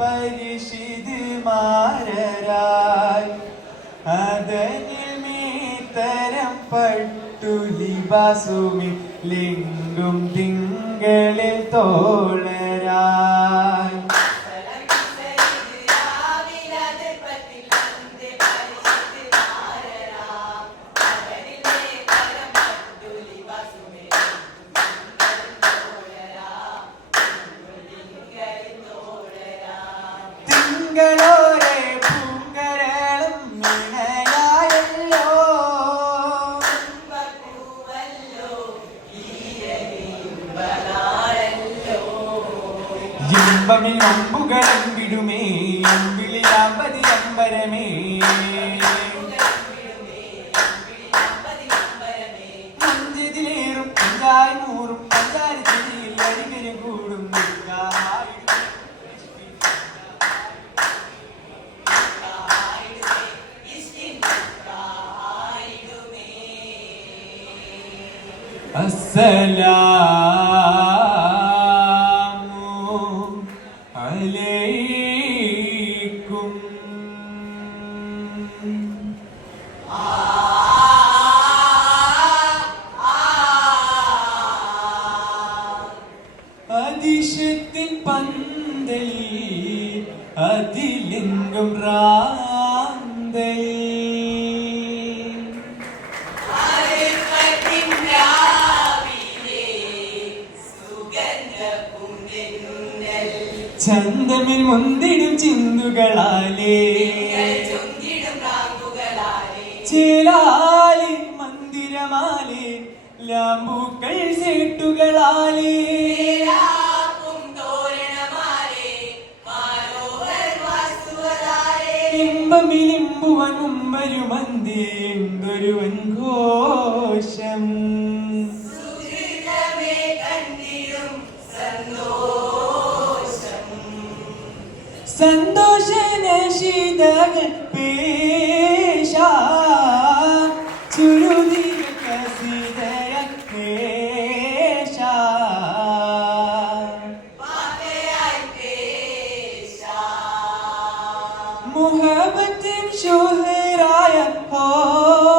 പരിശിതിമാരായി അതനിൽ മീത്തരം പട്ടുലിബാസുമി ലിംഗും തിങ്കളിൽ തോളരായി തിങ്കളോരെ പൂങ്കരളും ഇണയായല്ലോ ഇമ്പമിൽ അമ്പുകളും വിടുമേ അമ്പരമേ. السلام ചന്തമിൽ മുന്തിടും ചിന്തുകളാലേ. ചേലാലി മന്ദിരമാലേ ലാമ്പൂക്കൾ സേട്ടുകളാലേ ഇമ്പമിലിമ്പുവൻ വരുമന്തേ എന്തൊരുവൻ ഘോഷം സന്തോഷ നശിതകൾ പേശ ചുരുതിക കസിതയ പേശ മുഹബത്തിൻ ഷുഹറായ ഹോജ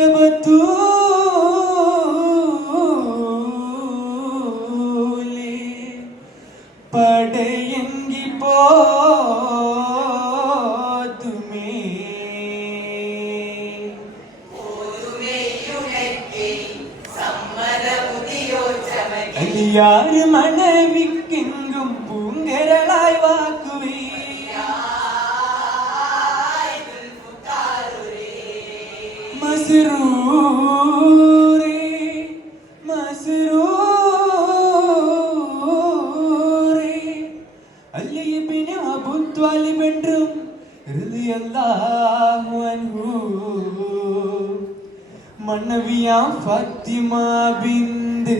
പെരിയാറ് മണവിക്കെങ്കും പൂങ്കരളായി വാക്കുവേ. മസറൂറേ മസറൂറേ. അല്ലയിബിന് അബു ത്വാലിബെൻറും റളിയല്ലാഹു അൻഹു. മണ്ണവിയ ഫാത്തിമ ബിന്ദ്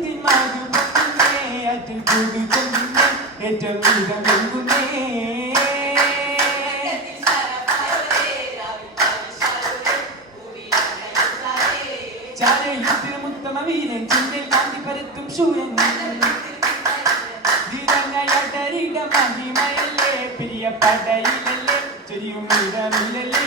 തെന്നി മാറി പൊങ്ങുന്നേ അതിൽ കൂടി പൊങ്ങുന്നേ ഏറ്റവും വിധം പൊങ്ങുന്നേ ചാരയുദ്ധ മുത്തമ വീരൻ ചിന്നിൽ കാന്തി പരത്തും ശൂരൻ ധീരങ്ങയടരിട മഹിമയല്ലേ പ്രിയ പടയിലല്ലേ ചെരിയും ഇടമില്ലല്ലേ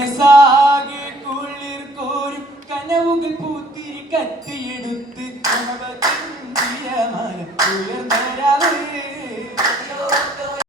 It's all.